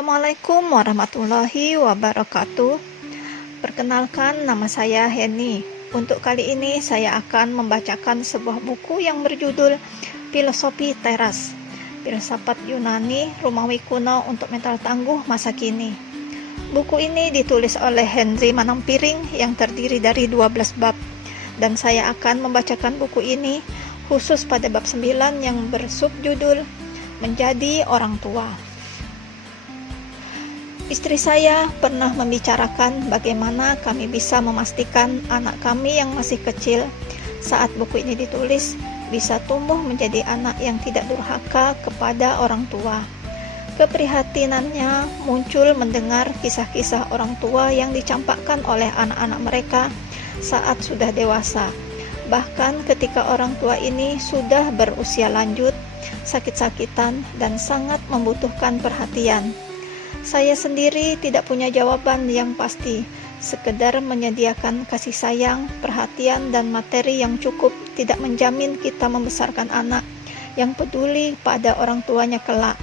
Assalamualaikum warahmatullahi wabarakatuh. Perkenalkan, nama saya Heni. Untuk kali ini saya akan membacakan sebuah buku yang berjudul Filosofi Teras, Filsafat Yunani Romawi Kuno untuk Mental Tangguh Masa Kini. Buku ini ditulis oleh Henry Manampiring yang terdiri dari 12 bab, dan saya akan membacakan buku ini khusus pada bab 9 yang bersubjudul Menjadi Orang Tua. Istri saya pernah membicarakan bagaimana kami bisa memastikan anak kami yang masih kecil saat buku ini ditulis bisa tumbuh menjadi anak yang tidak durhaka kepada orang tua. Keprihatinannya muncul mendengar kisah-kisah orang tua yang dicampakkan oleh anak-anak mereka saat sudah dewasa. Bahkan ketika orang tua ini sudah berusia lanjut, sakit-sakitan, dan sangat membutuhkan perhatian. Saya sendiri tidak punya jawaban yang pasti, sekedar menyediakan kasih sayang, perhatian, dan materi yang cukup tidak menjamin kita membesarkan anak yang peduli pada orang tuanya kelak.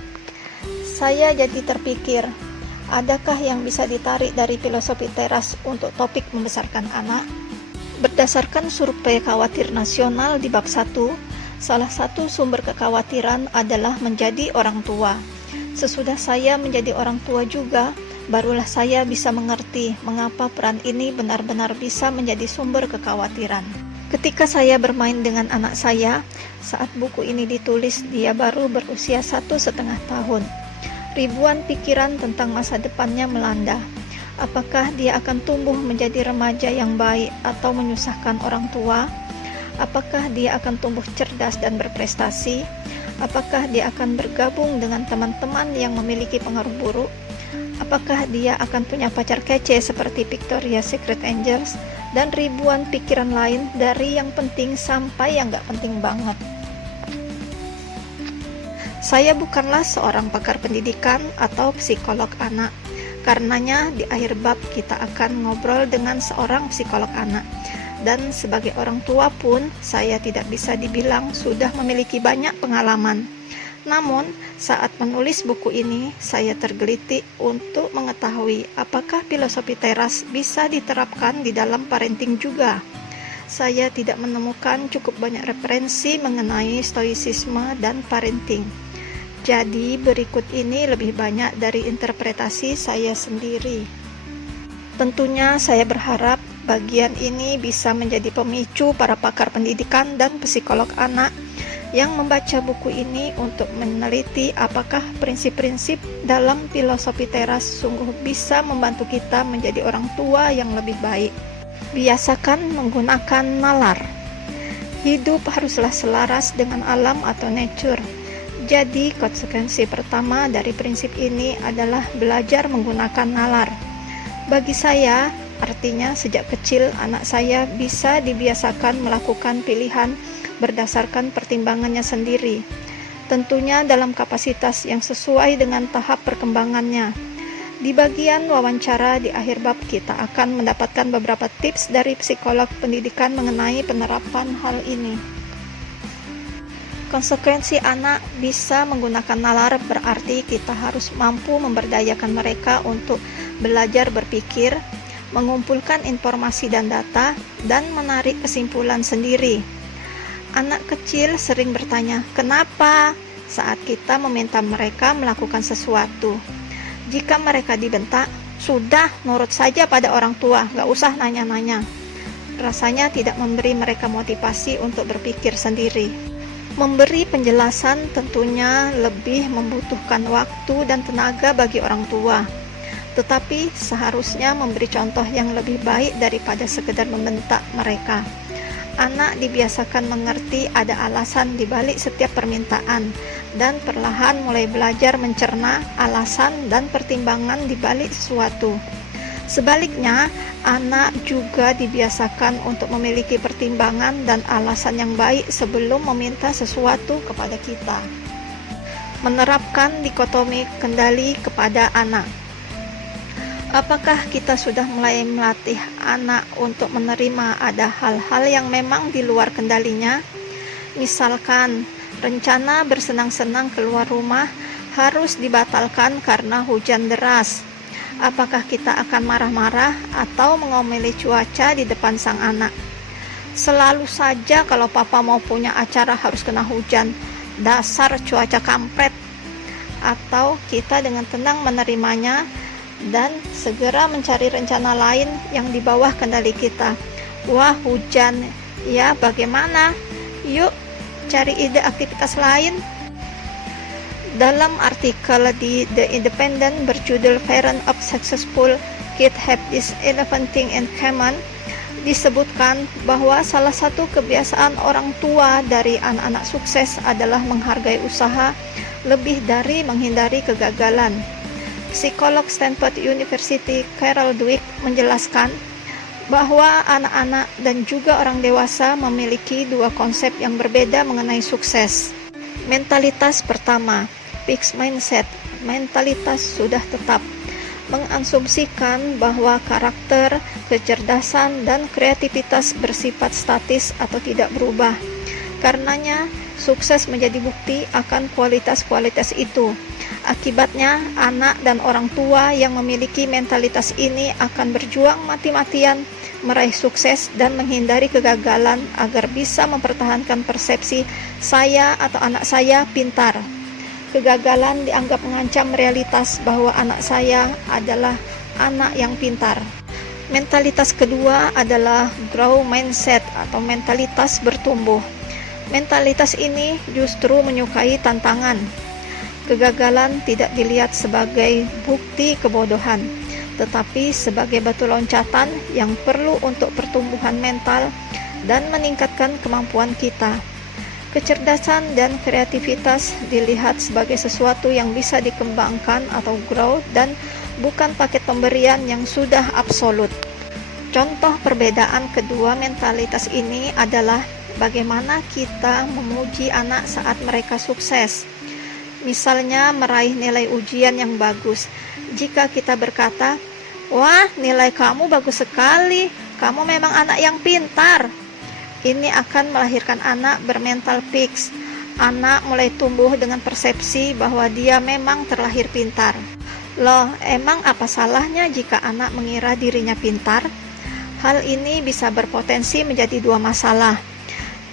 Saya jadi terpikir, adakah yang bisa ditarik dari filosofi teras untuk topik membesarkan anak? Berdasarkan survei khawatir nasional di bab 1, salah satu sumber kekhawatiran adalah menjadi orang tua. Sesudah saya menjadi orang tua juga, barulah saya bisa mengerti mengapa peran ini benar-benar bisa menjadi sumber kekhawatiran. Ketika saya bermain dengan anak saya, saat buku ini ditulis dia baru berusia 1,5 tahun. Ribuan pikiran tentang masa depannya melanda. Apakah dia akan tumbuh menjadi remaja yang baik atau menyusahkan orang tua? Apakah dia akan tumbuh cerdas dan berprestasi? Apakah dia akan bergabung dengan teman-teman yang memiliki pengaruh buruk? Apakah dia akan punya pacar kece seperti Victoria's Secret Angels? Dan ribuan pikiran lain dari yang penting sampai yang gak penting banget. Saya bukanlah seorang pakar pendidikan atau psikolog anak. Karenanya di akhir bab kita akan ngobrol dengan seorang psikolog anak. Dan sebagai orang tua pun saya tidak bisa dibilang sudah memiliki banyak pengalaman. Namun saat menulis buku ini saya tergelitik untuk mengetahui apakah filosofi teras bisa diterapkan di dalam parenting juga. Saya tidak menemukan cukup banyak referensi mengenai stoicisme dan parenting. Jadi berikut ini lebih banyak dari interpretasi saya sendiri. Tentunya saya berharap bagian ini bisa menjadi pemicu para pakar pendidikan dan psikolog anak yang membaca buku ini untuk meneliti apakah prinsip-prinsip dalam filosofi teras sungguh bisa membantu kita menjadi orang tua yang lebih baik. Biasakan menggunakan nalar. Hidup haruslah selaras dengan alam atau nature. Jadi konsekuensi pertama dari prinsip ini adalah belajar menggunakan nalar. Bagi saya, artinya sejak kecil anak saya bisa dibiasakan melakukan pilihan berdasarkan pertimbangannya sendiri. Tentunya dalam kapasitas yang sesuai dengan tahap perkembangannya. Di bagian wawancara di akhir bab kita akan mendapatkan beberapa tips dari psikolog pendidikan mengenai penerapan hal ini. Konsekuensi anak bisa menggunakan nalar berarti kita harus mampu memberdayakan mereka untuk belajar berpikir, mengumpulkan informasi dan data, dan menarik kesimpulan sendiri. Anak kecil sering bertanya, "Kenapa?" saat kita meminta mereka melakukan sesuatu. Jika mereka dibentak, "Sudah, nurut saja pada orang tua, gak usah nanya-nanya." Rasanya tidak memberi mereka motivasi untuk berpikir sendiri. Memberi penjelasan tentunya lebih membutuhkan waktu dan tenaga bagi orang tua. Tetapi seharusnya memberi contoh yang lebih baik daripada sekedar membentak mereka. Anak dibiasakan mengerti ada alasan di balik setiap permintaan dan perlahan mulai belajar mencerna alasan dan pertimbangan di balik sesuatu. Sebaliknya, anak juga dibiasakan untuk memiliki pertimbangan dan alasan yang baik sebelum meminta sesuatu kepada kita. Menerapkan dikotomi kendali kepada anak. Apakah kita sudah mulai melatih anak untuk menerima ada hal-hal yang memang di luar kendalinya? Misalkan, rencana bersenang-senang keluar rumah harus dibatalkan karena hujan deras. Apakah kita akan marah-marah atau mengomeli cuaca di depan sang anak? Selalu saja kalau papa mau punya acara harus kena hujan. Dasar cuaca kampret. Atau kita dengan tenang menerimanya dan segera mencari rencana lain yang di bawah kendali kita. Wah, hujan. Ya, bagaimana? Yuk, cari ide aktivitas lain. Dalam artikel di The Independent berjudul Parents of Successful Kids Have This 11 Things in Common, disebutkan bahwa salah satu kebiasaan orang tua dari anak-anak sukses adalah menghargai usaha lebih dari menghindari kegagalan. Psikolog Stanford University Carol Dweck menjelaskan bahwa anak-anak dan juga orang dewasa memiliki dua konsep yang berbeda mengenai sukses. Mentalitas pertama, fixed mindset, mentalitas sudah tetap, mengasumsikan bahwa karakter, kecerdasan, dan kreativitas bersifat statis atau tidak berubah. Karenanya, sukses menjadi bukti akan kualitas-kualitas itu. Akibatnya, anak dan orang tua yang memiliki mentalitas ini akan berjuang mati-matian meraih sukses dan menghindari kegagalan agar bisa mempertahankan persepsi saya atau anak saya pintar. Kegagalan dianggap mengancam realitas bahwa anak saya adalah anak yang pintar. Mentalitas kedua adalah growth mindset atau mentalitas bertumbuh. Mentalitas ini justru menyukai tantangan. Kegagalan tidak dilihat sebagai bukti kebodohan, tetapi sebagai batu loncatan yang perlu untuk pertumbuhan mental dan meningkatkan kemampuan kita. Kecerdasan dan kreativitas dilihat sebagai sesuatu yang bisa dikembangkan atau growth dan bukan paket pemberian yang sudah absolut. Contoh perbedaan kedua mentalitas ini adalah bagaimana kita memuji anak saat mereka sukses. Misalnya meraih nilai ujian yang bagus. Jika kita berkata, "Wah, nilai kamu bagus sekali, kamu memang anak yang pintar." Ini akan melahirkan anak bermental fix. Anak mulai tumbuh dengan persepsi bahwa dia memang terlahir pintar. Loh, emang apa salahnya jika anak mengira dirinya pintar? Hal ini bisa berpotensi menjadi dua masalah.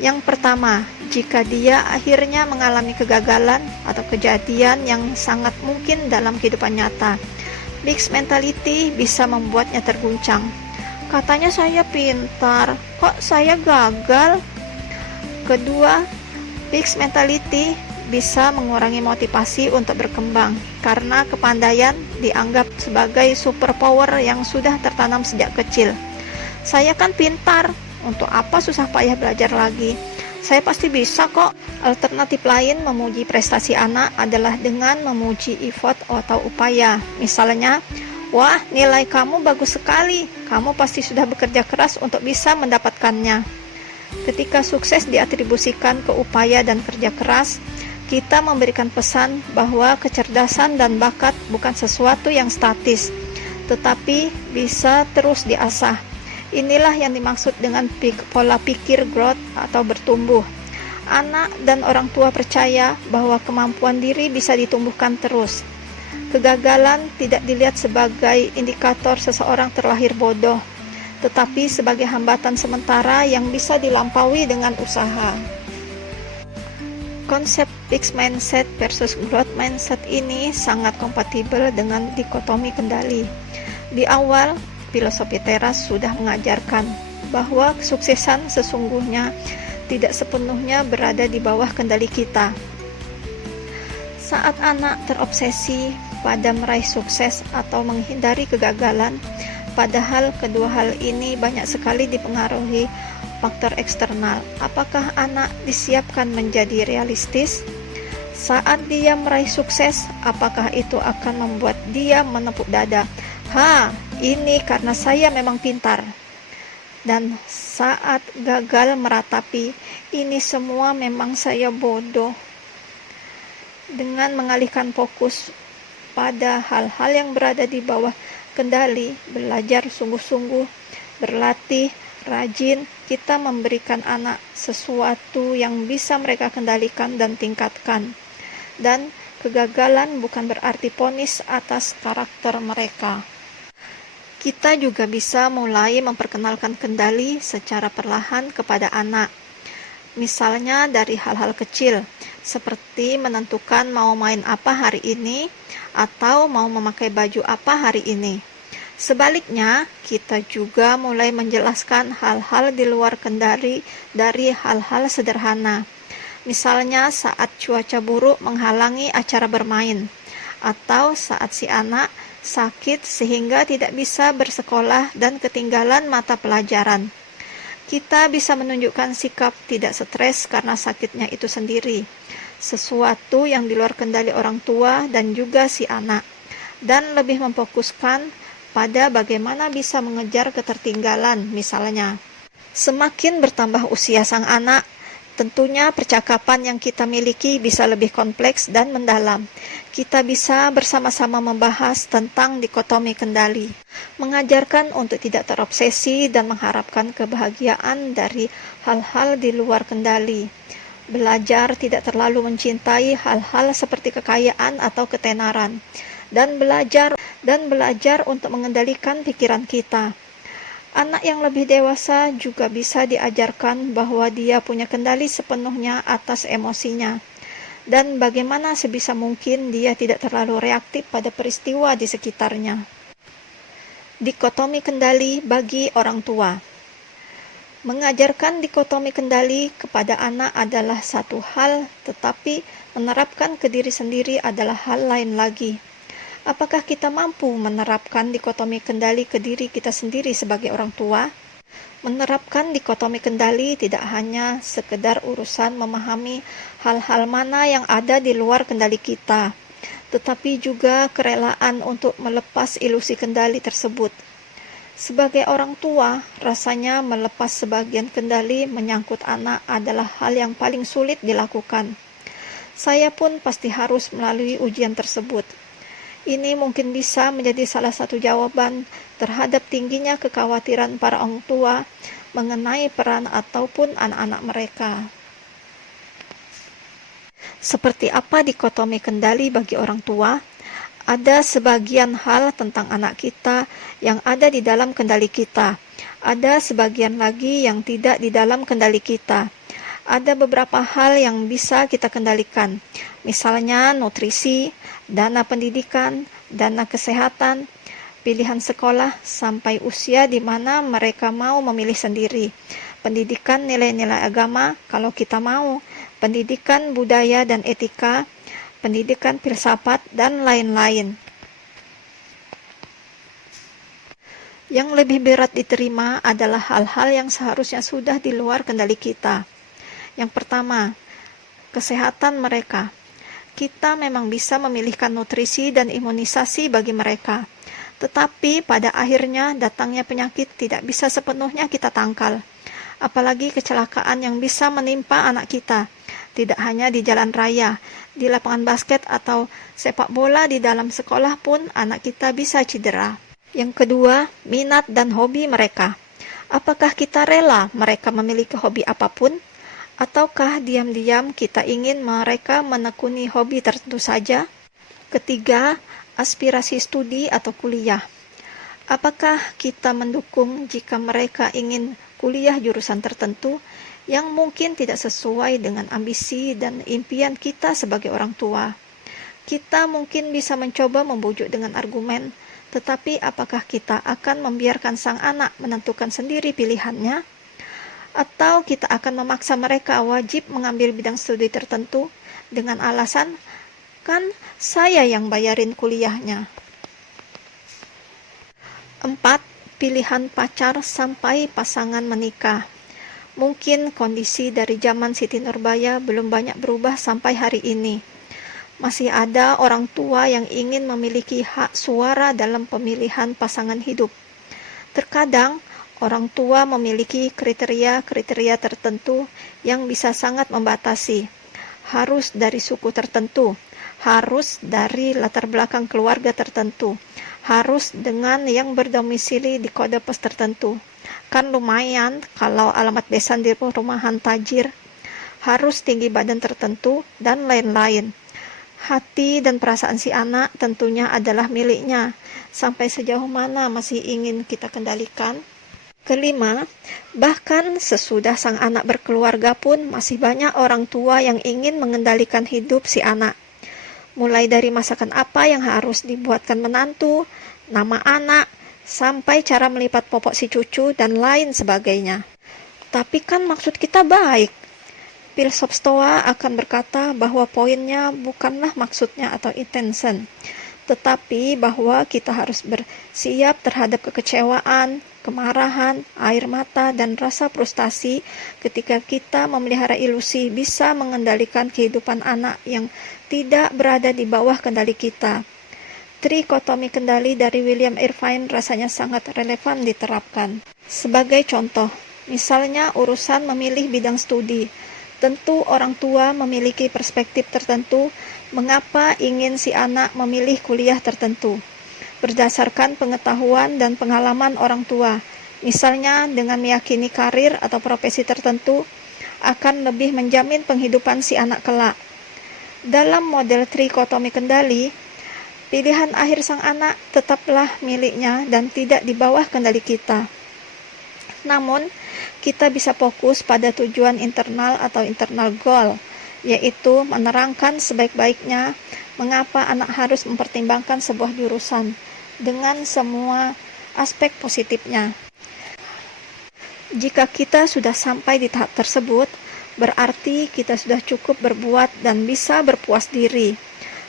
Yang pertama, jika dia akhirnya mengalami kegagalan atau kejadian yang sangat mungkin dalam kehidupan nyata, fixed mentality bisa membuatnya terguncang. Katanya saya pintar, kok saya gagal? Kedua, fixed mentality bisa mengurangi motivasi untuk berkembang karena kepandaian dianggap sebagai superpower yang sudah tertanam sejak kecil. Saya kan pintar, untuk apa susah payah belajar lagi? Saya pasti bisa kok. Alternatif lain memuji prestasi anak adalah dengan memuji effort atau upaya. Misalnya, wah, nilai kamu bagus sekali. Kamu pasti sudah bekerja keras untuk bisa mendapatkannya. Ketika sukses diatribusikan ke upaya dan kerja keras, kita memberikan pesan bahwa kecerdasan dan bakat bukan sesuatu yang statis, tetapi bisa terus diasah. Inilah yang dimaksud dengan pola pikir growth atau bertumbuh. Anak dan orang tua percaya bahwa kemampuan diri bisa ditumbuhkan terus. Kegagalan tidak dilihat sebagai indikator seseorang terlahir bodoh, tetapi sebagai hambatan sementara yang bisa dilampaui dengan usaha. Konsep fixed mindset versus growth mindset ini sangat kompatibel dengan dikotomi kendali. Di awal, filosofi teras sudah mengajarkan bahwa kesuksesan sesungguhnya tidak sepenuhnya berada di bawah kendali kita. Saat anak terobsesi pada meraih sukses atau menghindari kegagalan, padahal kedua hal ini banyak sekali dipengaruhi faktor eksternal. Apakah anak disiapkan menjadi realistis? Saat dia meraih sukses, apakah itu akan membuat dia menepuk dada? Ini karena saya memang pintar. Dan saat gagal meratapi, ini semua memang saya bodoh. Dengan mengalihkan fokus pada hal-hal yang berada di bawah kendali, belajar sungguh-sungguh, berlatih, rajin, kita memberikan anak sesuatu yang bisa mereka kendalikan dan tingkatkan. Dan Kegagalan bukan berarti vonis atas karakter mereka. Kita juga bisa mulai memperkenalkan kendali secara perlahan kepada anak. Misalnya dari hal-hal kecil, seperti menentukan mau main apa hari ini, atau mau memakai baju apa hari ini. Sebaliknya, kita juga mulai menjelaskan hal-hal di luar kendali dari hal-hal sederhana. Misalnya saat cuaca buruk menghalangi acara bermain, atau saat si anak sakit sehingga tidak bisa bersekolah dan ketinggalan mata pelajaran. Kita bisa menunjukkan sikap tidak stres karena sakitnya itu sendiri, sesuatu yang di luar kendali orang tua dan juga si anak, dan lebih memfokuskan pada bagaimana bisa mengejar ketertinggalan. Misalnya, semakin bertambah usia sang anak, tentunya percakapan yang kita miliki bisa lebih kompleks dan mendalam. Kita bisa bersama-sama membahas tentang dikotomi kendali, mengajarkan untuk tidak terobsesi dan mengharapkan kebahagiaan dari hal-hal di luar kendali. Belajar tidak terlalu mencintai hal-hal seperti kekayaan atau ketenaran, dan belajar untuk mengendalikan pikiran kita. Anak yang lebih dewasa juga bisa diajarkan bahwa dia punya kendali sepenuhnya atas emosinya, dan bagaimana sebisa mungkin dia tidak terlalu reaktif pada peristiwa di sekitarnya. Dikotomi kendali bagi orang tua. Mengajarkan dikotomi kendali kepada anak adalah satu hal, tetapi menerapkan ke diri sendiri adalah hal lain lagi. Apakah kita mampu menerapkan dikotomi kendali ke diri kita sendiri sebagai orang tua? Menerapkan dikotomi kendali tidak hanya sekedar urusan memahami hal-hal mana yang ada di luar kendali kita, tetapi juga kerelaan untuk melepas ilusi kendali tersebut. Sebagai orang tua, rasanya melepas sebagian kendali menyangkut anak adalah hal yang paling sulit dilakukan. Saya pun pasti harus melalui ujian tersebut. Ini mungkin bisa menjadi salah satu jawaban terhadap tingginya kekhawatiran para orang tua mengenai peran ataupun anak-anak mereka. Seperti apa dikotomi kendali bagi orang tua? Ada sebagian hal tentang anak kita yang ada di dalam kendali kita. Ada sebagian lagi yang tidak di dalam kendali kita. Ada beberapa hal yang bisa kita kendalikan, misalnya nutrisi, dana pendidikan, dana kesehatan, pilihan sekolah sampai usia di mana mereka mau memilih sendiri, pendidikan nilai-nilai agama kalau kita mau, pendidikan budaya dan etika, pendidikan filsafat, dan lain-lain. Yang lebih berat diterima adalah hal-hal yang seharusnya sudah di luar kendali kita. Yang pertama, kesehatan mereka. Kita memang bisa memilihkan nutrisi dan imunisasi bagi mereka, tetapi pada akhirnya datangnya penyakit tidak bisa sepenuhnya kita tangkal. Apalagi kecelakaan yang bisa menimpa anak kita, tidak hanya di jalan raya, di lapangan basket atau sepak bola di dalam sekolah pun anak kita bisa cedera. Yang kedua, minat dan hobi mereka. Apakah kita rela mereka memiliki hobi apapun? Ataukah diam-diam kita ingin mereka menekuni hobi tertentu saja? Ketiga, aspirasi studi atau kuliah. Apakah kita mendukung jika mereka ingin kuliah jurusan tertentu yang mungkin tidak sesuai dengan ambisi dan impian kita sebagai orang tua? Kita mungkin bisa mencoba membujuk dengan argumen, tetapi apakah kita akan membiarkan sang anak menentukan sendiri pilihannya? Atau kita akan memaksa mereka wajib mengambil bidang studi tertentu dengan alasan, kan saya yang bayarin kuliahnya. 4. Pilihan pacar sampai pasangan menikah. Mungkin kondisi dari zaman Siti Nurbaya belum banyak berubah sampai hari ini. Masih ada orang tua yang ingin memiliki hak suara dalam pemilihan pasangan hidup. Terkadang, orang tua memiliki kriteria-kriteria tertentu yang bisa sangat membatasi. Harus dari suku tertentu, harus dari latar belakang keluarga tertentu, harus dengan yang berdomisili di kode pos tertentu. Kan lumayan kalau alamat besan di perumahan tajir, harus tinggi badan tertentu, dan lain-lain. Hati dan perasaan si anak tentunya adalah miliknya. Sampai sejauh mana masih ingin kita kendalikan? Kelima, bahkan sesudah sang anak berkeluarga pun masih banyak orang tua yang ingin mengendalikan hidup si anak. Mulai dari masakan apa yang harus dibuatkan menantu, nama anak, sampai cara melipat popok si cucu dan lain sebagainya. Tapi kan maksud kita baik. Filsuf Stoa akan berkata bahwa poinnya bukanlah maksudnya atau intention, tetapi bahwa kita harus bersiap terhadap kekecewaan, kemarahan, air mata, dan rasa frustasi ketika kita memelihara ilusi bisa mengendalikan kehidupan anak yang tidak berada di bawah kendali kita. Trikotomi kendali dari William Irvine rasanya sangat relevan diterapkan. Sebagai contoh, misalnya urusan memilih bidang studi. Tentu orang tua memiliki perspektif tertentu mengapa ingin si anak memilih kuliah tertentu. Berdasarkan pengetahuan dan pengalaman orang tua, misalnya dengan meyakini karir atau profesi tertentu akan lebih menjamin penghidupan si anak kelak. Dalam model trikotomi kendali, pilihan akhir sang anak tetaplah miliknya dan tidak di bawah kendali kita. Namun, kita bisa fokus pada tujuan internal atau internal goal, yaitu menerangkan sebaik-baiknya mengapa anak harus mempertimbangkan sebuah jurusan dengan semua aspek positifnya. Jika kita sudah sampai di tahap tersebut, berarti kita sudah cukup berbuat dan bisa berpuas diri.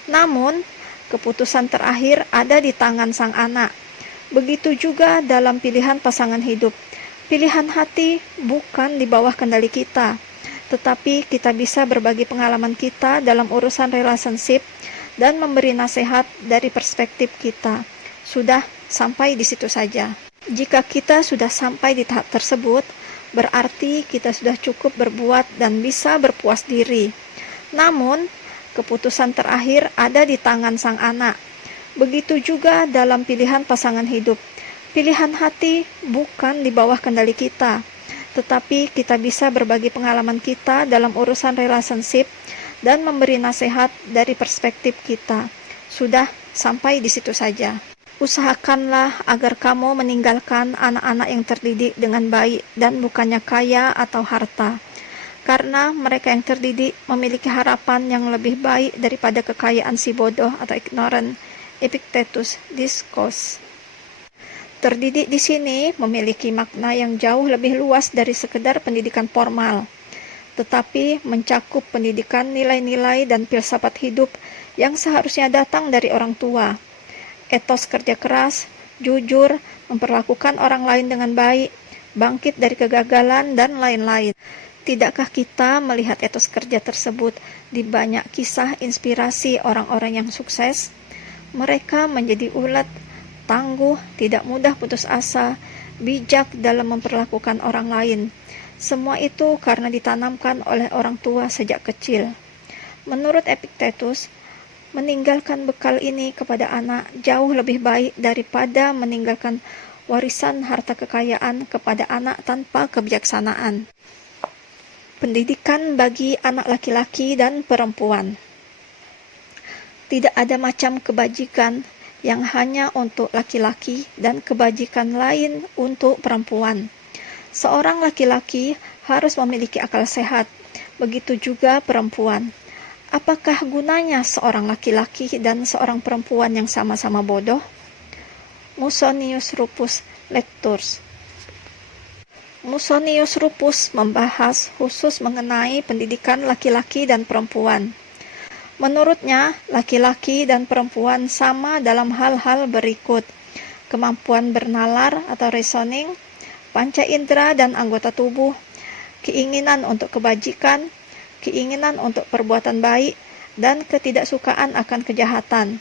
Namun, keputusan terakhir ada di tangan sang anak. Begitu juga dalam pilihan pasangan hidup. Pilihan hati bukan di bawah kendali kita, tetapi kita bisa berbagi pengalaman kita dalam urusan relationship dan memberi nasihat dari perspektif kita. Sudah sampai di situ saja. Jika kita sudah sampai di tahap tersebut, berarti kita sudah cukup berbuat dan bisa berpuas diri. Namun, keputusan terakhir ada di tangan sang anak. Begitu juga dalam pilihan pasangan hidup. Pilihan hati bukan di bawah kendali kita, tetapi kita bisa berbagi pengalaman kita dalam urusan relationship dan memberi nasihat dari perspektif kita. Sudah sampai di situ saja. Usahakanlah agar kamu meninggalkan anak-anak yang terdidik dengan baik dan bukannya kaya atau harta. Karena mereka yang terdidik memiliki harapan yang lebih baik daripada kekayaan si bodoh atau ignorant. Epictetus Discourse. Terdidik di sini memiliki makna yang jauh lebih luas dari sekedar pendidikan formal, tetapi mencakup pendidikan nilai-nilai dan filsafat hidup yang seharusnya datang dari orang tua. Etos kerja keras, jujur, memperlakukan orang lain dengan baik, bangkit dari kegagalan, dan lain-lain. Tidakkah kita melihat etos kerja tersebut di banyak kisah inspirasi orang-orang yang sukses? Mereka menjadi ulet, tangguh, tidak mudah putus asa, bijak dalam memperlakukan orang lain. Semua itu karena ditanamkan oleh orang tua sejak kecil. Menurut Epictetus, meninggalkan bekal ini kepada anak jauh lebih baik daripada meninggalkan warisan harta kekayaan kepada anak tanpa kebijaksanaan. Pendidikan bagi anak laki-laki dan perempuan. Tidak ada macam kebajikan yang hanya untuk laki-laki dan kebajikan lain untuk perempuan. Seorang laki-laki harus memiliki akal sehat, begitu juga perempuan. Apakah gunanya seorang laki-laki dan seorang perempuan yang sama-sama bodoh? Musonius Rufus Lectures. Musonius Rufus membahas khusus mengenai pendidikan laki-laki dan perempuan. Menurutnya, laki-laki dan perempuan sama dalam hal-hal berikut: kemampuan bernalar atau reasoning, panca indera dan anggota tubuh, keinginan untuk kebajikan, keinginan untuk perbuatan baik, dan ketidaksukaan akan kejahatan.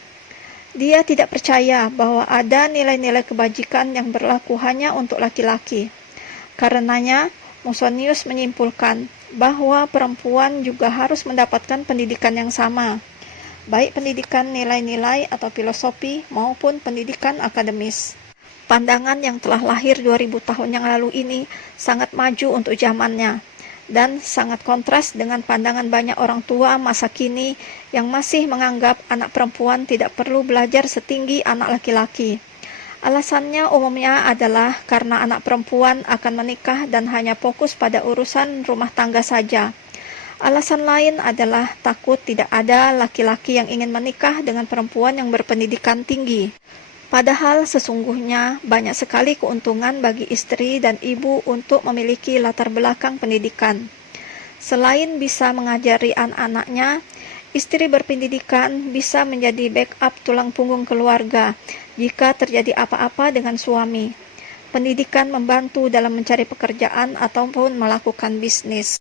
Dia tidak percaya bahwa ada nilai-nilai kebajikan yang berlaku hanya untuk laki-laki. Karenanya, Musonius menyimpulkan bahwa perempuan juga harus mendapatkan pendidikan yang sama, baik pendidikan nilai-nilai atau filosofi maupun pendidikan akademis. Pandangan yang telah lahir 2000 tahun yang lalu ini sangat maju untuk zamannya. dan sangat kontras dengan pandangan banyak orang tua masa kini yang masih menganggap anak perempuan tidak perlu belajar setinggi anak laki-laki. Alasannya umumnya adalah karena anak perempuan akan menikah dan hanya fokus pada urusan rumah tangga saja. Alasan lain adalah takut tidak ada laki-laki yang ingin menikah dengan perempuan yang berpendidikan tinggi. Padahal sesungguhnya banyak sekali keuntungan bagi istri dan ibu untuk memiliki latar belakang pendidikan. Selain bisa mengajari anak-anaknya, istri berpendidikan bisa menjadi backup tulang punggung keluarga jika terjadi apa-apa dengan suami. Pendidikan membantu dalam mencari pekerjaan ataupun melakukan bisnis.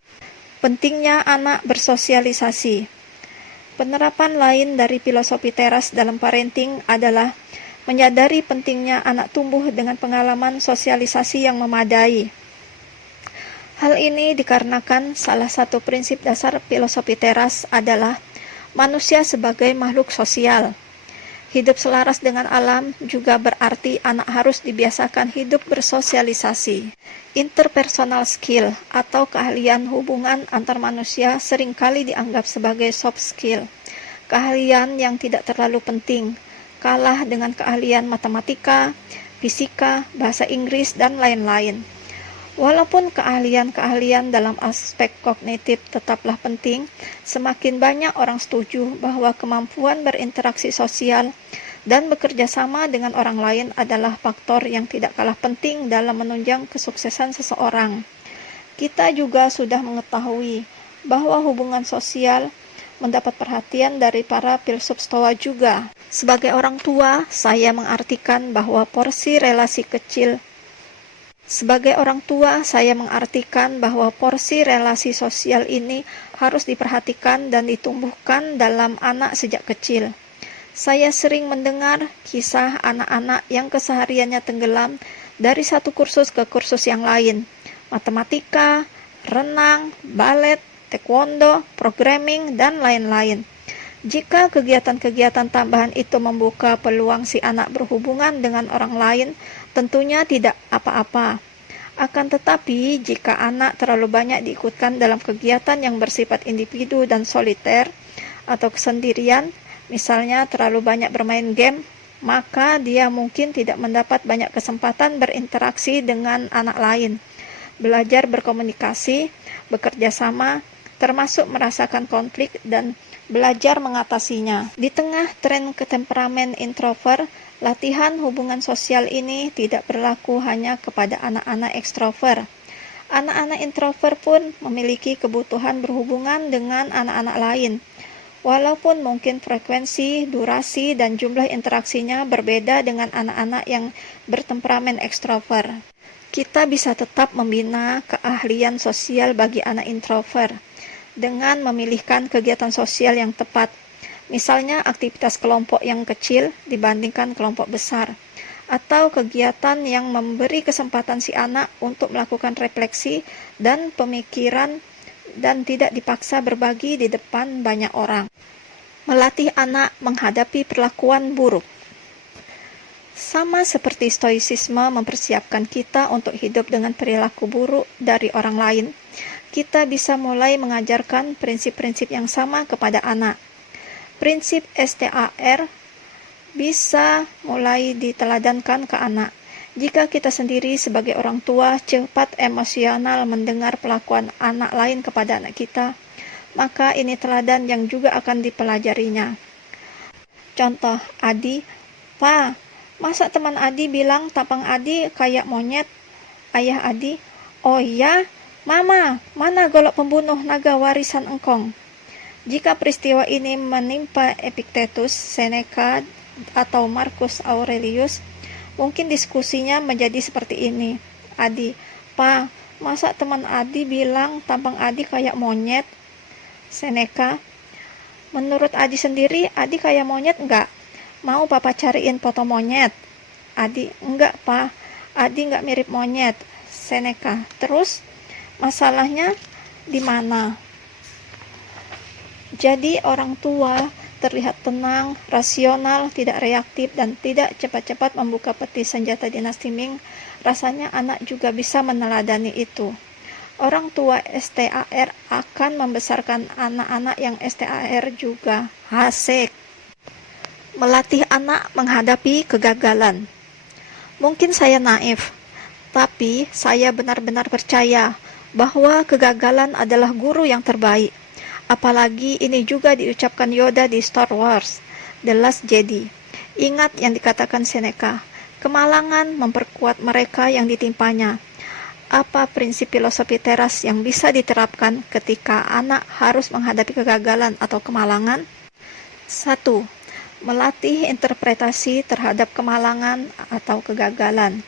Pentingnya anak bersosialisasi. Penerapan lain dari filosofi teras dalam parenting adalah menyadari pentingnya anak tumbuh dengan pengalaman sosialisasi yang memadai. Hal ini dikarenakan salah satu prinsip dasar filosofi teras adalah manusia sebagai makhluk sosial. Hidup selaras dengan alam juga berarti anak harus dibiasakan hidup bersosialisasi. Interpersonal skill atau keahlian hubungan antar manusia seringkali dianggap sebagai soft skill, keahlian yang tidak terlalu penting, kalah dengan keahlian matematika, fisika, bahasa Inggris, dan lain-lain. Walaupun keahlian-keahlian dalam aspek kognitif tetaplah penting, semakin banyak orang setuju bahwa kemampuan berinteraksi sosial dan bekerja sama dengan orang lain adalah faktor yang tidak kalah penting dalam menunjang kesuksesan seseorang. Kita juga sudah mengetahui bahwa hubungan sosial mendapat perhatian dari para filsuf Stoa juga. Sebagai orang tua, saya mengartikan bahwa porsi relasi sosial ini harus diperhatikan dan ditumbuhkan dalam anak sejak kecil. Saya sering mendengar kisah anak-anak yang kesehariannya tenggelam dari satu kursus ke kursus yang lain, matematika, renang, balet, taekwondo, programming, dan lain-lain. Jika kegiatan-kegiatan tambahan itu membuka peluang si anak berhubungan dengan orang lain, tentunya tidak apa-apa. Akan tetapi, jika anak terlalu banyak diikutkan dalam kegiatan yang bersifat individu dan soliter atau kesendirian, misalnya terlalu banyak bermain game, maka dia mungkin tidak mendapat banyak kesempatan berinteraksi dengan anak lain, belajar berkomunikasi, bekerja sama, termasuk merasakan konflik dan belajar mengatasinya. Di tengah tren ketemperamen introvert, latihan hubungan sosial ini tidak berlaku hanya kepada anak-anak ekstrovert. Anak-anak introvert pun memiliki kebutuhan berhubungan dengan anak-anak lain. Walaupun mungkin frekuensi, durasi, dan jumlah interaksinya berbeda dengan anak-anak yang bertemperamen ekstrovert, kita bisa tetap membina keahlian sosial bagi anak introvert dengan memilihkan kegiatan sosial yang tepat, misalnya aktivitas kelompok yang kecil dibandingkan kelompok besar, atau kegiatan yang memberi kesempatan si anak untuk melakukan refleksi dan pemikiran dan tidak dipaksa berbagi di depan banyak orang. Melatih anak menghadapi perlakuan buruk. Sama seperti stoicisme mempersiapkan kita untuk hidup dengan perilaku buruk dari orang lain, kita bisa mulai mengajarkan prinsip-prinsip yang sama kepada anak. Prinsip STAR bisa mulai diteladankan ke anak. Jika kita sendiri sebagai orang tua cepat emosional mendengar perlakuan anak lain kepada anak kita, maka ini teladan yang juga akan dipelajarinya. Contoh, Adi, "Pa, masa teman Adi bilang tampang Adi kayak monyet?" Ayah Adi, "Oh iya, Mama, mana golok pembunuh naga warisan engkong?" Jika peristiwa ini menimpa Epictetus, Seneca, atau Marcus Aurelius, mungkin diskusinya menjadi seperti ini. Adi, "Pa, masa teman Adi bilang tampang Adi kayak monyet?" Seneca, "Menurut Adi sendiri, Adi kayak monyet enggak? Mau Papa cariin foto monyet?" Adi, "Enggak, Pa, Adi enggak mirip monyet." Seneca, "Terus masalahnya di mana?" Jadi orang tua terlihat tenang, rasional, tidak reaktif, dan tidak cepat-cepat membuka peti senjata dinasti Ming. Rasanya anak juga bisa meneladani itu. Orang tua STAR akan membesarkan anak-anak yang STAR juga. Asik. Melatih anak menghadapi kegagalan. Mungkin saya naif, tapi saya benar-benar percaya bahwa kegagalan adalah guru yang terbaik. Apalagi ini juga diucapkan Yoda di Star Wars, The Last Jedi. Ingat yang dikatakan Seneca, kemalangan memperkuat mereka yang ditimpanya. Apa prinsip filosofi teras yang bisa diterapkan ketika anak harus menghadapi kegagalan atau kemalangan? 1. Melatih interpretasi terhadap kemalangan atau kegagalan.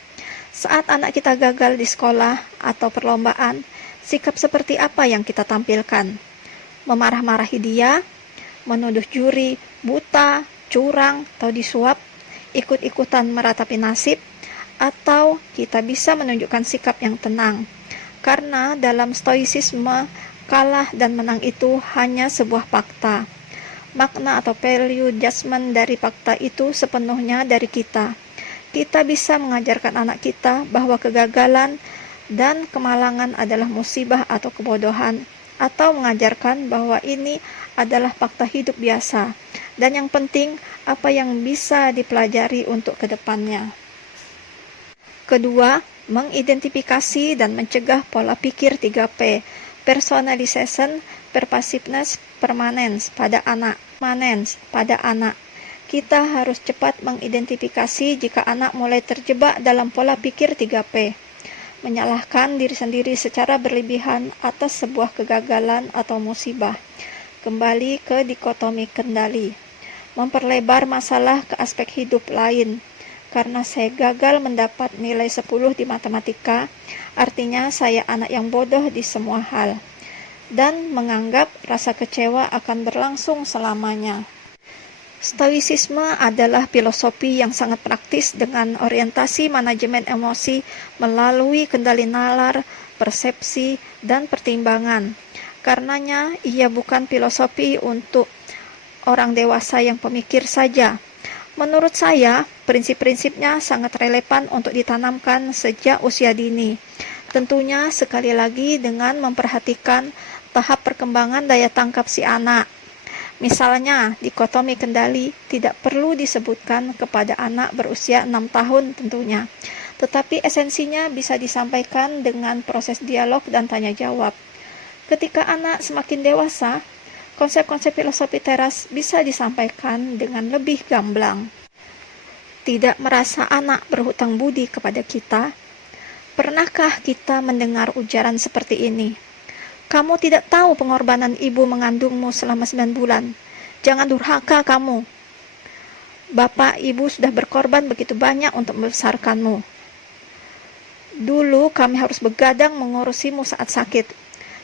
Saat anak kita gagal di sekolah atau perlombaan, sikap seperti apa yang kita tampilkan? Memarah-marahi dia, menuduh juri buta, curang, atau disuap, ikut-ikutan meratapi nasib, atau kita bisa menunjukkan sikap yang tenang. Karena dalam stoicisme, kalah dan menang itu hanya sebuah fakta. Makna atau value judgment dari fakta itu sepenuhnya dari kita. Kita bisa mengajarkan anak kita bahwa kegagalan dan kemalangan adalah musibah atau kebodohan, atau mengajarkan bahwa ini adalah fakta hidup biasa, dan yang penting apa yang bisa dipelajari untuk kedepannya. Kedua, mengidentifikasi dan mencegah pola pikir 3P, personalization, pervasiveness, permanence pada anak. Kita harus cepat mengidentifikasi jika anak mulai terjebak dalam pola pikir 3P. Menyalahkan diri sendiri secara berlebihan atas sebuah kegagalan atau musibah. Kembali ke dikotomi kendali. Memperlebar masalah ke aspek hidup lain. Karena saya gagal mendapat nilai 10 di matematika, artinya saya anak yang bodoh di semua hal. Dan menganggap rasa kecewa akan berlangsung selamanya. Stoicisme adalah filosofi yang sangat praktis dengan orientasi manajemen emosi melalui kendali nalar, persepsi, dan pertimbangan. Karenanya, ia bukan filosofi untuk orang dewasa yang pemikir saja. Menurut saya, prinsip-prinsipnya sangat relevan untuk ditanamkan sejak usia dini. Tentunya sekali lagi dengan memperhatikan tahap perkembangan daya tangkap si anak. Misalnya, dikotomi kendali tidak perlu disebutkan kepada anak berusia 6 tahun tentunya, tetapi esensinya bisa disampaikan dengan proses dialog dan tanya jawab. Ketika anak semakin dewasa, konsep-konsep filosofi teras bisa disampaikan dengan lebih gamblang. Tidak merasa anak berhutang budi kepada kita? Pernahkah kita mendengar ujaran seperti ini? Kamu tidak tahu pengorbanan ibu mengandungmu selama 9 bulan. Jangan durhaka kamu. Bapak ibu sudah berkorban begitu banyak untuk membesarkanmu. Dulu kami harus begadang mengurusimu saat sakit.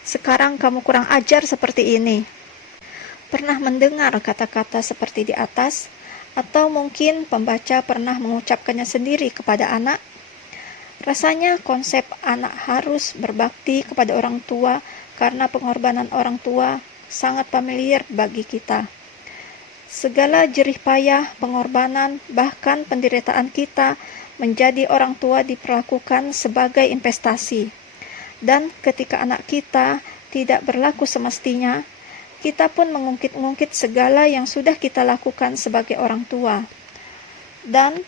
Sekarang kamu kurang ajar seperti ini. Pernah mendengar kata-kata seperti di atas? Atau mungkin pembaca pernah mengucapkannya sendiri kepada anak? Rasanya konsep anak harus berbakti kepada orang tua karena pengorbanan orang tua sangat familiar bagi kita. Segala jerih payah, pengorbanan, bahkan penderitaan kita menjadi orang tua diperlakukan sebagai investasi. Dan ketika anak kita tidak berlaku semestinya, kita pun mengungkit-ungkit segala yang sudah kita lakukan sebagai orang tua. Dan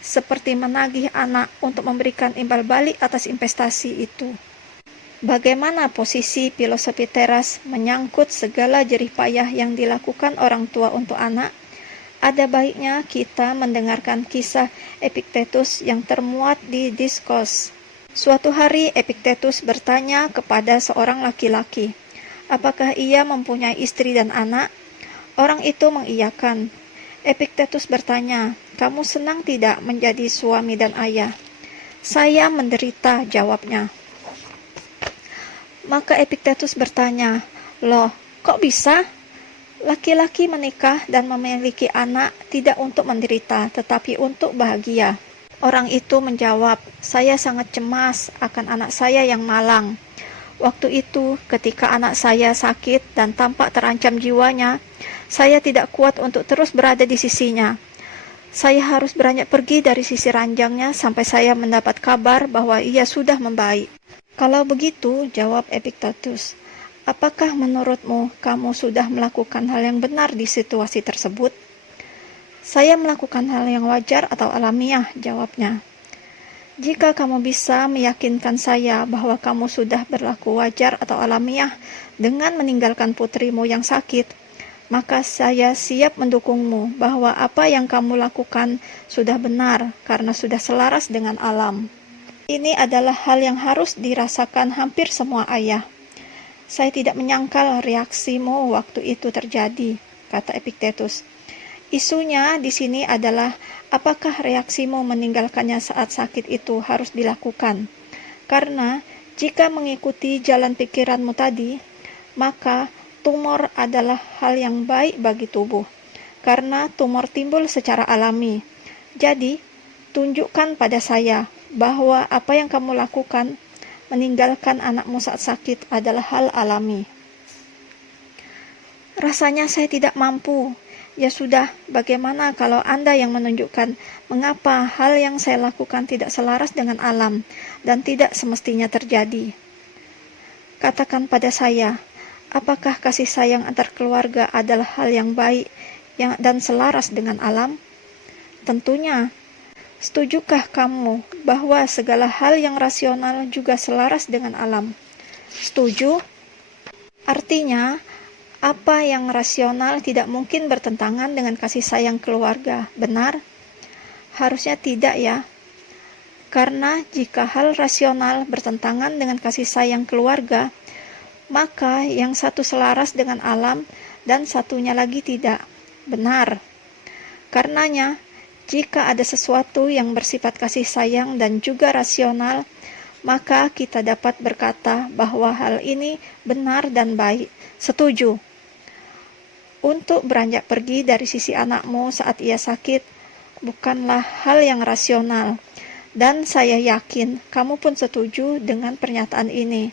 seperti menagih anak untuk memberikan imbal balik atas investasi itu. Bagaimana posisi filosofi teras menyangkut segala jerih payah yang dilakukan orang tua untuk anak? Ada baiknya kita mendengarkan kisah Epictetus yang termuat di Diskos. Suatu hari Epictetus bertanya kepada seorang laki-laki, apakah ia mempunyai istri dan anak? Orang itu mengiyakan. Epictetus bertanya, kamu senang tidak menjadi suami dan ayah? Saya menderita, jawabnya. Maka Epictetus bertanya, loh, kok bisa? Laki-laki menikah dan memiliki anak tidak untuk menderita, tetapi untuk bahagia. Orang itu menjawab, saya sangat cemas akan anak saya yang malang. Waktu itu, ketika anak saya sakit dan tampak terancam jiwanya, saya tidak kuat untuk terus berada di sisinya. Saya harus beranjak pergi dari sisi ranjangnya sampai saya mendapat kabar bahwa ia sudah membaik. Kalau begitu, jawab Epictetus, apakah menurutmu kamu sudah melakukan hal yang benar di situasi tersebut? Saya melakukan hal yang wajar atau alamiah, jawabnya. Jika kamu bisa meyakinkan saya bahwa kamu sudah berlaku wajar atau alamiah dengan meninggalkan putrimu yang sakit, maka saya siap mendukungmu bahwa apa yang kamu lakukan sudah benar karena sudah selaras dengan alam. Ini adalah hal yang harus dirasakan hampir semua ayah. Saya tidak menyangkal reaksimu waktu itu terjadi, kata Epictetus. Isunya di sini adalah apakah reaksimu meninggalkannya saat sakit itu harus dilakukan. Karena jika mengikuti jalan pikiranmu tadi, maka tumor adalah hal yang baik bagi tubuh. Karena tumor timbul secara alami. Jadi, tunjukkan pada saya bahwa apa yang kamu lakukan, meninggalkan anakmu saat sakit adalah hal alami. Rasanya saya tidak mampu. Ya sudah, bagaimana kalau Anda yang menunjukkan mengapa hal yang saya lakukan tidak selaras dengan alam dan tidak semestinya terjadi? Katakan pada saya, apakah kasih sayang antar keluarga adalah hal yang baik dan selaras dengan alam? Tentunya. Setujukah kamu bahwa segala hal yang rasional juga selaras dengan alam? Setuju? Artinya, apa yang rasional tidak mungkin bertentangan dengan kasih sayang keluarga, benar? Harusnya tidak ya. Karena jika hal rasional bertentangan dengan kasih sayang keluarga, maka yang satu selaras dengan alam dan satunya lagi tidak. Benar. Karenanya, jika ada sesuatu yang bersifat kasih sayang dan juga rasional, maka kita dapat berkata bahwa hal ini benar dan baik. Setuju. Untuk beranjak pergi dari sisi anakmu saat ia sakit bukanlah hal yang rasional, dan saya yakin kamu pun setuju dengan pernyataan ini.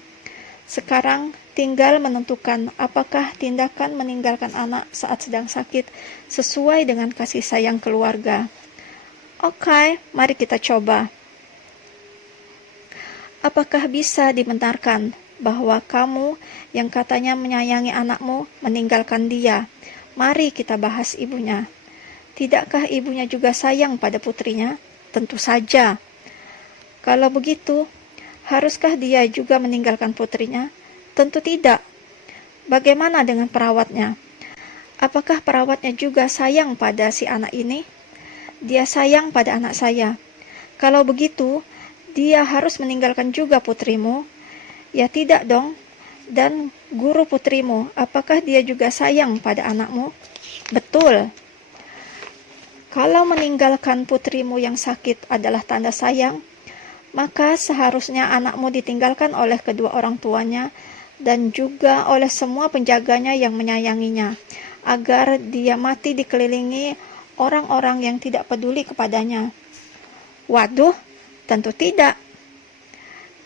Sekarang tinggal menentukan apakah tindakan meninggalkan anak saat sedang sakit sesuai dengan kasih sayang keluarga. Oke, mari kita coba. Apakah bisa dibenarkan bahwa kamu yang katanya menyayangi anakmu meninggalkan dia? Mari kita bahas ibunya. Tidakkah ibunya juga sayang pada putrinya? Tentu saja. Kalau begitu, haruskah dia juga meninggalkan putrinya? Tentu tidak. Bagaimana dengan perawatnya? Apakah perawatnya juga sayang pada si anak ini? Dia sayang pada anak saya. Kalau begitu, dia harus meninggalkan juga putrimu? Ya tidak dong. Dan guru putrimu, apakah dia juga sayang pada anakmu? Betul. Kalau meninggalkan putrimu yang sakit adalah tanda sayang, maka seharusnya anakmu ditinggalkan oleh kedua orang tuanya dan juga oleh semua penjaganya yang menyayanginya, agar dia mati dikelilingi orang-orang yang tidak peduli kepadanya. Waduh, tentu tidak.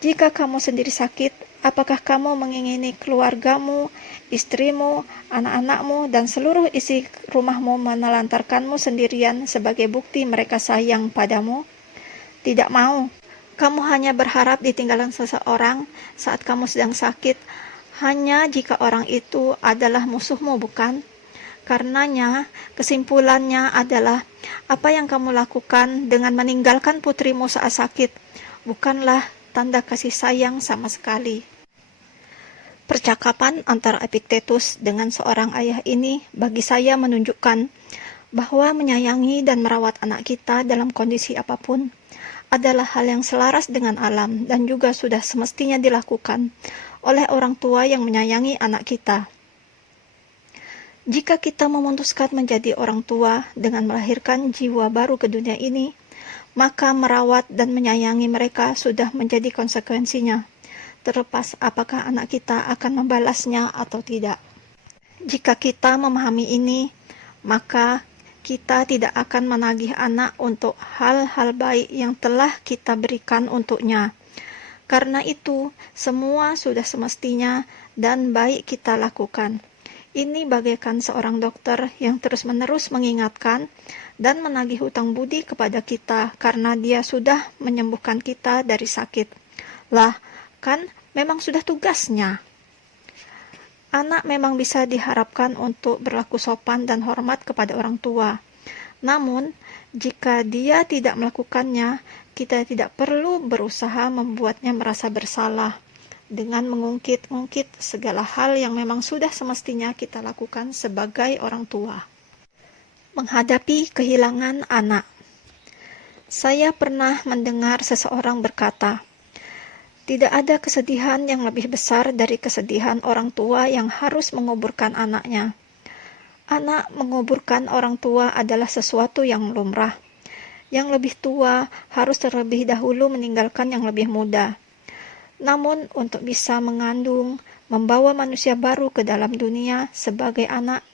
Jika kamu sendiri sakit, apakah kamu mengingini keluargamu, istrimu, anak-anakmu, dan seluruh isi rumahmu menelantarkanmu sendirian sebagai bukti mereka sayang padamu? Tidak mau. Kamu hanya berharap ditinggalkan seseorang saat kamu sedang sakit, hanya jika orang itu adalah musuhmu, bukan? Karenanya, kesimpulannya adalah apa yang kamu lakukan dengan meninggalkan putrimu saat sakit bukanlah tanda kasih sayang sama sekali. Percakapan antara Epictetus dengan seorang ayah ini bagi saya menunjukkan bahwa menyayangi dan merawat anak kita dalam kondisi apapun adalah hal yang selaras dengan alam dan juga sudah semestinya dilakukan oleh orang tua yang menyayangi anak kita. Jika kita memutuskan menjadi orang tua dengan melahirkan jiwa baru ke dunia ini, maka merawat dan menyayangi mereka sudah menjadi konsekuensinya, terlepas apakah anak kita akan membalasnya atau tidak. Jika kita memahami ini, maka kita tidak akan menagih anak untuk hal-hal baik yang telah kita berikan untuknya. Karena itu, semua sudah semestinya dan baik kita lakukan. Ini bagaikan seorang dokter yang terus-menerus mengingatkan dan menagih hutang budi kepada kita karena dia sudah menyembuhkan kita dari sakit. Lah, Kan memang sudah tugasnya. Anak memang bisa diharapkan untuk berlaku sopan dan hormat kepada orang tua. Namun, jika dia tidak melakukannya, kita tidak perlu berusaha membuatnya merasa bersalah dengan mengungkit-ungkit segala hal yang memang sudah semestinya kita lakukan sebagai orang tua. Menghadapi kehilangan anak. Saya pernah mendengar seseorang berkata, "Tidak ada kesedihan yang lebih besar dari kesedihan orang tua yang harus menguburkan anaknya." Anak menguburkan orang tua adalah sesuatu yang lumrah. Yang lebih tua harus terlebih dahulu meninggalkan yang lebih muda. Namun, untuk bisa mengandung, membawa manusia baru ke dalam dunia sebagai anak,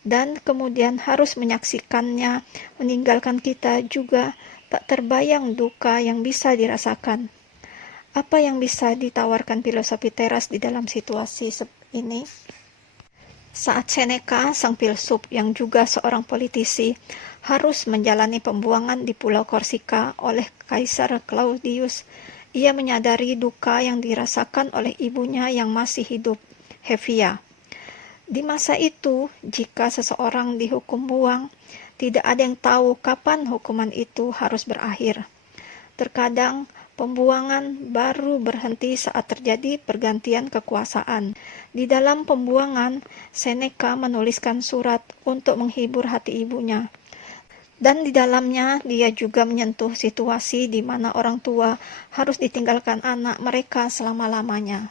dan kemudian harus menyaksikannya meninggalkan kita juga tak terbayang duka yang bisa dirasakan. Apa yang bisa ditawarkan filosofi teras di dalam situasi ini? Saat Seneca, sang filsuf yang juga seorang politisi, harus menjalani pembuangan di Pulau Korsika oleh Kaisar Claudius, ia menyadari duka yang dirasakan oleh ibunya yang masih hidup, Hevia. Di masa itu, jika seseorang dihukum buang, tidak ada yang tahu kapan hukuman itu harus berakhir. Terkadang, pembuangan baru berhenti saat terjadi pergantian kekuasaan. Di dalam pembuangan, Seneca menuliskan surat untuk menghibur hati ibunya. Dan di dalamnya dia juga menyentuh situasi di mana orang tua harus ditinggalkan anak mereka selama-lamanya.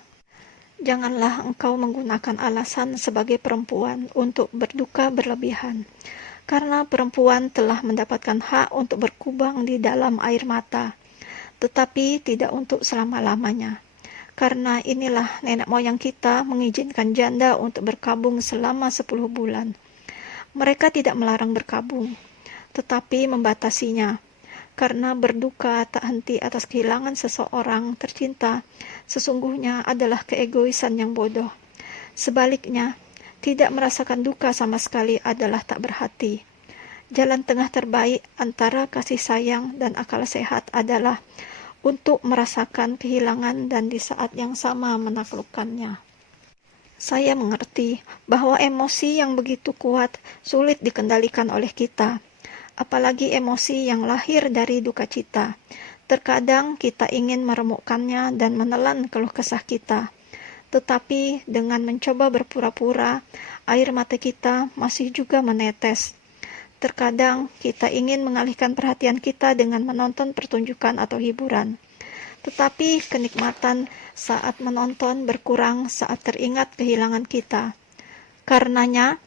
Janganlah engkau menggunakan alasan sebagai perempuan untuk berduka berlebihan, karena perempuan telah mendapatkan hak untuk berkubang di dalam air mata, tetapi tidak untuk selama-lamanya. Karena inilah nenek moyang kita mengizinkan janda untuk berkabung selama 10 bulan. Mereka tidak melarang berkabung, tetapi membatasinya, karena berduka tak henti atas kehilangan seseorang tercinta sesungguhnya adalah keegoisan yang bodoh. Sebaliknya, tidak merasakan duka sama sekali adalah tak berhati. Jalan tengah terbaik antara kasih sayang dan akal sehat adalah untuk merasakan kehilangan dan di saat yang sama menaklukkannya. Saya mengerti bahwa emosi yang begitu kuat sulit dikendalikan oleh kita, apalagi emosi yang lahir dari duka cita. Terkadang kita ingin meremukkannya dan menelan keluh kesah kita, tetapi dengan mencoba berpura-pura, air mata kita masih juga menetes. Terkadang kita ingin mengalihkan perhatian kita dengan menonton pertunjukan atau hiburan, tetapi kenikmatan saat menonton berkurang saat teringat kehilangan kita. Karenanya,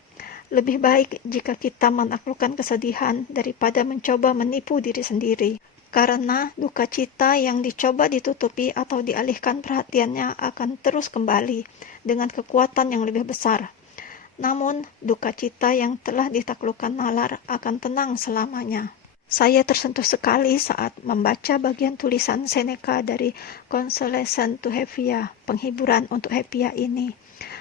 lebih baik jika kita menaklukkan kesedihan daripada mencoba menipu diri sendiri. Karena duka cita yang dicoba ditutupi atau dialihkan perhatiannya akan terus kembali dengan kekuatan yang lebih besar. Namun, duka cita yang telah ditaklukkan nalar akan tenang selamanya. Saya tersentuh sekali saat membaca bagian tulisan Seneca dari Consolation to Hevia, penghiburan untuk Hevia ini.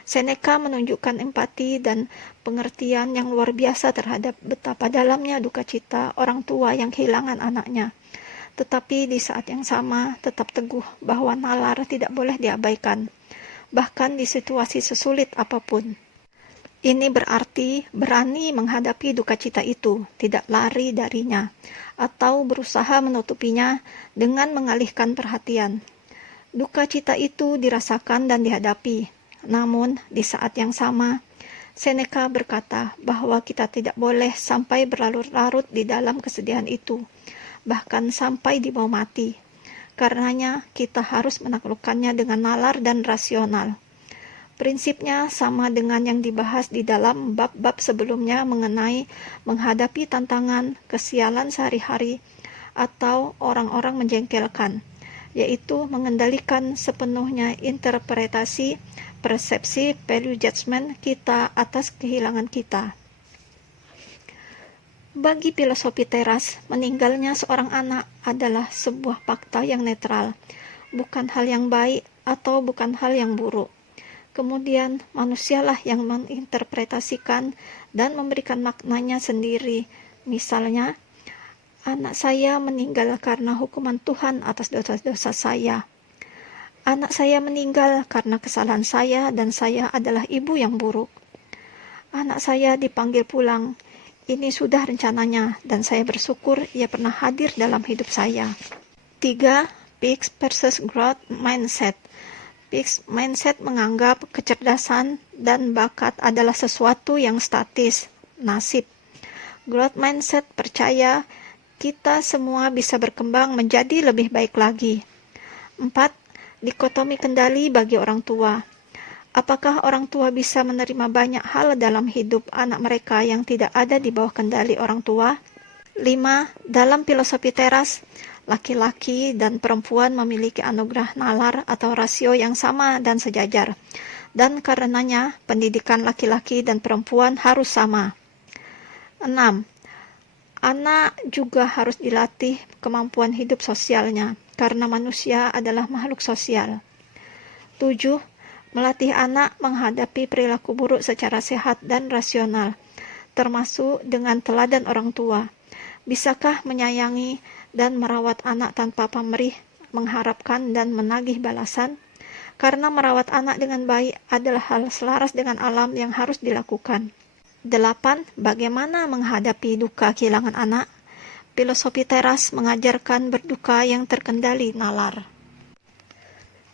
Seneca menunjukkan empati dan pengertian yang luar biasa terhadap betapa dalamnya duka cita orang tua yang kehilangan anaknya. Tetapi di saat yang sama tetap teguh bahwa nalar tidak boleh diabaikan, bahkan di situasi sesulit apapun. Ini berarti berani menghadapi duka cita itu, tidak lari darinya, atau berusaha menutupinya dengan mengalihkan perhatian. Duka cita itu dirasakan dan dihadapi, namun di saat yang sama, Seneca berkata bahwa kita tidak boleh sampai berlarut-larut di dalam kesedihan itu, bahkan sampai dibawa mati. Karenanya kita harus menaklukkannya dengan nalar dan rasional. Prinsipnya sama dengan yang dibahas di dalam bab-bab sebelumnya mengenai menghadapi tantangan, kesialan sehari-hari, atau orang-orang menjengkelkan, yaitu mengendalikan sepenuhnya interpretasi, persepsi, value judgment kita atas kehilangan kita. Bagi filosofi teras, meninggalnya seorang anak adalah sebuah fakta yang netral, bukan hal yang baik atau bukan hal yang buruk. Kemudian manusialah yang menginterpretasikan dan memberikan maknanya sendiri. Misalnya, anak saya meninggal karena hukuman Tuhan atas dosa-dosa saya. Anak saya meninggal karena kesalahan saya dan saya adalah ibu yang buruk. Anak saya dipanggil pulang. Ini sudah rencananya dan saya bersyukur ia pernah hadir dalam hidup saya. 3. Fixed versus growth mindset. Fixed mindset menganggap kecerdasan dan bakat adalah sesuatu yang statis, nasib. Growth mindset percaya kita semua bisa berkembang menjadi lebih baik lagi. 4. Dikotomi kendali bagi orang tua. Apakah orang tua bisa menerima banyak hal dalam hidup anak mereka yang tidak ada di bawah kendali orang tua? 5. Dalam filosofi teras, laki-laki dan perempuan memiliki anugerah nalar atau rasio yang sama dan sejajar. Dan karenanya, pendidikan laki-laki dan perempuan harus sama. 6. Anak juga harus dilatih kemampuan hidup sosialnya, karena manusia adalah makhluk sosial. 7. Melatih anak menghadapi perilaku buruk secara sehat dan rasional, termasuk dengan teladan orang tua. Bisakah menyayangi dan merawat anak tanpa pamrih, mengharapkan dan menagih balasan? Karena merawat anak dengan baik adalah hal selaras dengan alam yang harus dilakukan. 8. Bagaimana menghadapi duka kehilangan anak? Filosofi teras mengajarkan berduka yang terkendali nalar.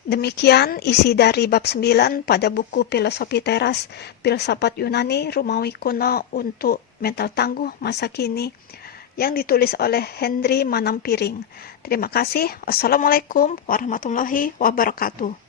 Demikian isi dari bab 9 pada buku Filosofi Teras, Filsafat Yunani Romawi Kuno untuk Mental Tangguh Masa Kini, yang ditulis oleh Hendry Manampiring. Terima kasih. Wassalamualaikum warahmatullahi wabarakatuh.